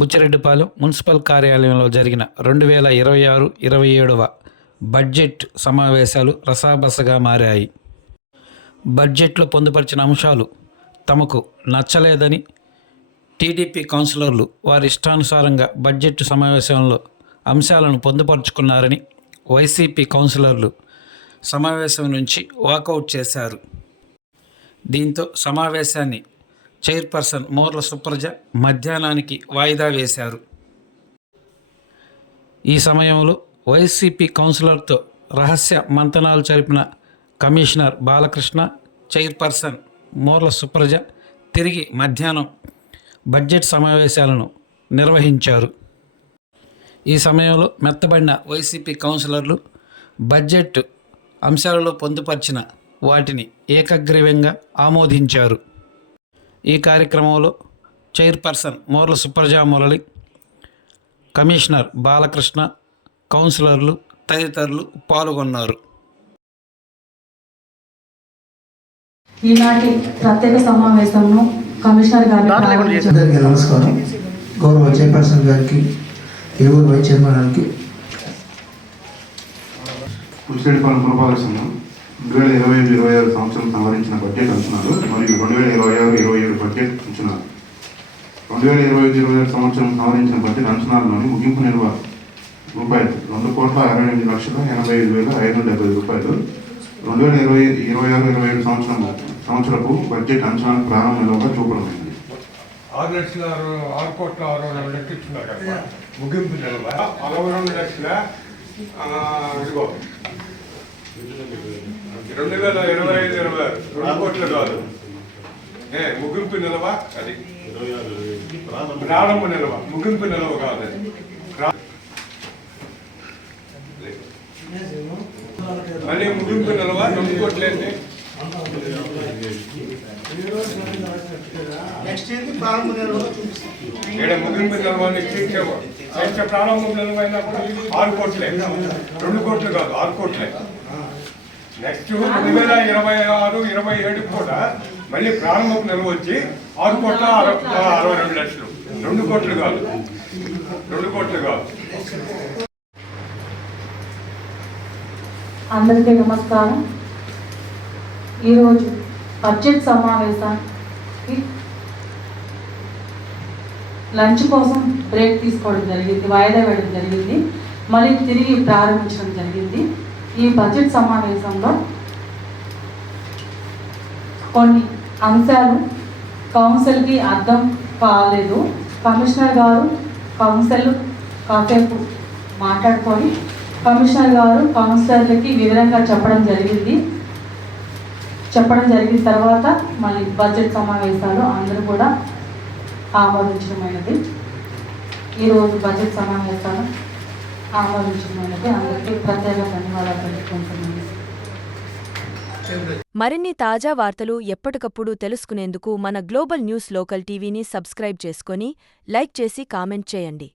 Buchireddypalem municipal కార్యాలయంలో జరిగిన 2026-27వ budget సమావేశాలు రసాబసగా మారాయి. బడ్జెట్లో పొందుపరిచిన అంశాలు తమకు నచ్చలేదని టీడీపీ కౌన్సిలర్లు వారి ఇష్టానుసారంగా బడ్జెట్ సమావేశంలో అంశాలను పొందుపరుచుకున్నారని వైసీపీ కౌన్సిలర్లు సమావేశం నుంచి వాకౌట్ చేశారు. దీంతో సమావేశాన్ని చైర్పర్సన్ మోర్ల సుప్రజ మధ్యాహ్నానికి వాయిదా వేశారు. ఈ సమయంలో వైసీపీ కౌన్సిలర్తో రహస్య మంతనాలు జరిపిన కమిషనర్ బాలకృష్ణ, చైర్పర్సన్ మోర్ల సుప్రజ తిరిగి మధ్యాహ్నం బడ్జెట్ సమావేశాలను నిర్వహించారు. ఈ సమయంలో మెత్తబడిన వైసీపీ కౌన్సిలర్లు బడ్జెట్ అంశాలలో పొందుపరిచిన వాటిని ఏకగ్రీవంగా ఆమోదించారు. ఈ కార్యక్రమంలో చైర్పర్సన్ మోర్ల సుప్రజ మురళి, కమిషనర్ బాలకృష్ణ, కౌన్సిలర్లు తదితరులు పాల్గొన్నారు. ఈనాటి ప్రత్యేక సమావేశంలో కమిషనర్ గారికి నమస్కారం. గౌరవ చైర్పర్సన్ గారికి, ఇరువురు వైస్ చైర్మన్ గారికి, బుచ్చిరెడ్డిపాలెం పురపాలక సంఘం 2025-26 సంవత్సరం సంవరించిన బడ్జెట్ అంచనాలు మరియు 2026-27 బడ్జెట్ అంచనాలు. 2025-26 సంవత్సరం సంవరించిన బడ్జెట్ అంచనాల్లోని ముగింపు నిల్వ రూపాయలు 2,68,85,570 రూపాయలు. 2026-27 సంవత్సరపు బడ్జెట్ అంచనాలు ప్రారంభ నిల్వగా చూపడమైంది. 6,06,6,6,2 లెక్కిస్తున్నారు కదా. ముగింపు నిల్వ 62,00,000 2025-26 2 కోట్లు కాదు. ముగింపు నిల్వ అది ప్రారంభ నిల్వ, ముగింపు నిల్వ కాదు. మళ్ళీ ముగింపు నిల్వ 2 కోట్లు ఏంటి? ముగింపు నిల్వ నెక్స్ట్ ప్రారంభ నిల్వ అయినప్పుడు 6 కోట్లే, 2 కోట్లు కాదు, 6 కోట్లే. నెక్స్ట్ 2026-27 కూడా మళ్ళీ ప్రారంభపు నిల్వ వచ్చి 6,62,00,000, 2 కోట్లు కాదు, 2 కోట్లు కాదు. అందరికీ నమస్కారం. ఈరోజు బడ్జెట్ సమావేశానికి లంచ్ కోసం బ్రేక్ తీసుకోవడం జరిగింది, వాయిదా వేయడం జరిగింది, మళ్ళీ తిరిగి ప్రారంభించడం జరిగింది. ఈ బడ్జెట్ సమావేశంలో కొన్ని అంశాలు కౌన్సిల్కి అర్థం కాలేదు. కమిషనర్ గారు కౌన్సిల్ కాసేపు మాట్లాడుకొని కమిషనర్ గారు కౌన్సిలర్లకి వివరంగా చెప్పడం జరిగిన తర్వాత మళ్ళీ బడ్జెట్ సమావేశాలు అందరూ కూడా ఆమోదించడమైనది. ఈరోజు బడ్జెట్ సమావేశాలు ఆమోదించడమైనది. అందరికీ ప్రత్యేక ధన్యవాదాలు తెలుపుకుంటున్నాను. మరిన్ని తాజా వార్తలు ఎప్పటికప్పుడు తెలుసుకునేందుకు మన గ్లోబల్ న్యూస్ లోకల్ టీవీని సబ్స్క్రైబ్ చేసుకొని లైక్ చేసి కామెంట్ చేయండి.